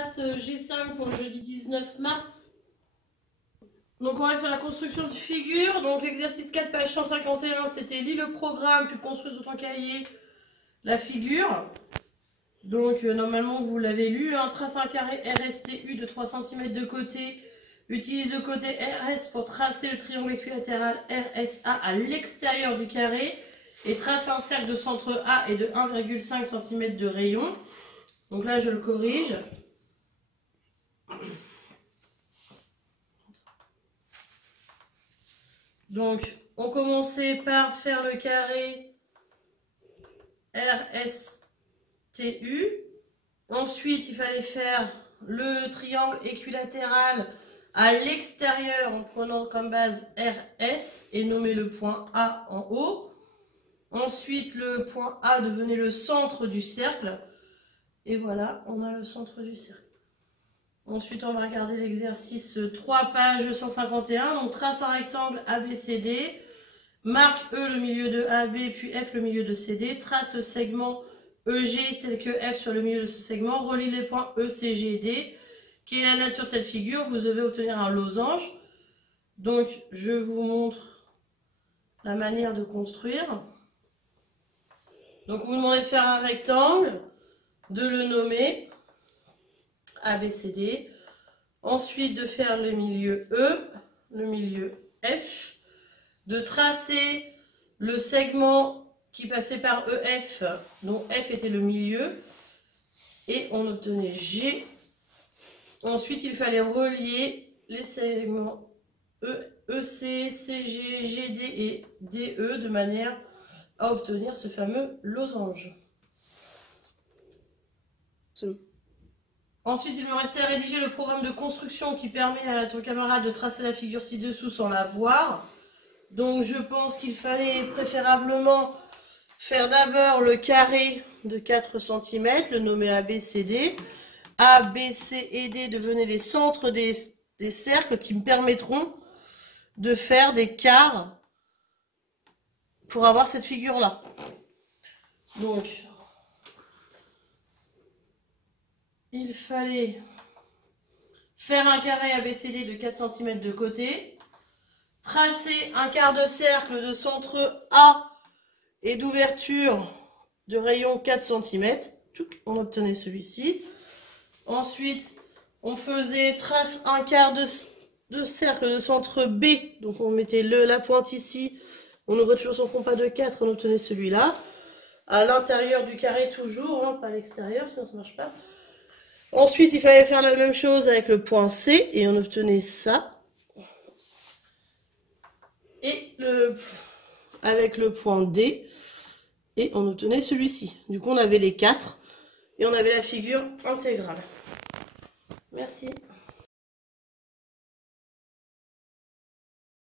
maths G5 pour le jeudi 19 mars. Donc on reste sur la construction de figures. Donc exercice 4, page 151, c'était lis le programme, puis construis sur ton cahier la figure. Donc normalement vous l'avez lu, hein. Trace un carré RSTU de 3 cm de côté. Utilise le côté RS pour tracer le triangle équilatéral RSA à l'extérieur du carré. Et trace un cercle de centre A et de 1,5 cm de rayon. Donc là je le corrige. Donc on commençait par faire le carré RSTU. Ensuite il fallait faire le triangle équilatéral à l'extérieur en prenant comme base RS et nommer le point A en haut. Ensuite, le point A devenait le centre du cercle. Et voilà, on a le centre du cercle. Ensuite, on va regarder l'exercice 3, page 151. Donc, trace un rectangle ABCD. Marque E le milieu de AB, puis F le milieu de CD. Trace le segment EG tel que F sur le milieu de ce segment. Relie les points E, C, G, D. Quelle est la nature de cette figure? Vous devez obtenir un losange. Donc, je vous montre la manière de construire. Donc, vous demandez de faire un rectangle, de le nommer ABCD. Ensuite, de faire le milieu E, le milieu F. De tracer le segment qui passait par EF, dont F était le milieu. Et on obtenait G. Ensuite, il fallait relier les segments EC, CG, GD et DE de manière à obtenir ce fameux losange. Ensuite, il me restait à rédiger le programme de construction qui permet à ton camarade de tracer la figure ci-dessous sans la voir. Donc, je pense qu'il fallait préférablement faire d'abord le carré de 4 cm, le nommer ABCD. A, B, C et D devenaient les centres des cercles qui me permettront de faire des quarts pour avoir cette figure-là. Donc, il fallait faire un carré ABCD de 4 cm de côté, tracer un quart de cercle de centre A et d'ouverture de rayon 4 cm. On obtenait celui-ci. Ensuite, on faisait trace un quart de cercle de centre B. Donc, on mettait la pointe ici. On ouvrait toujours son compas de 4. On obtenait celui-là. À l'intérieur du carré toujours, hein, pas à l'extérieur, sinon ça ne marche pas. Ensuite, il fallait faire la même chose avec le point C. Et on obtenait ça. Et avec le point D. Et on obtenait celui-ci. Du coup, on avait les 4. Et on avait la figure intégrale. Merci.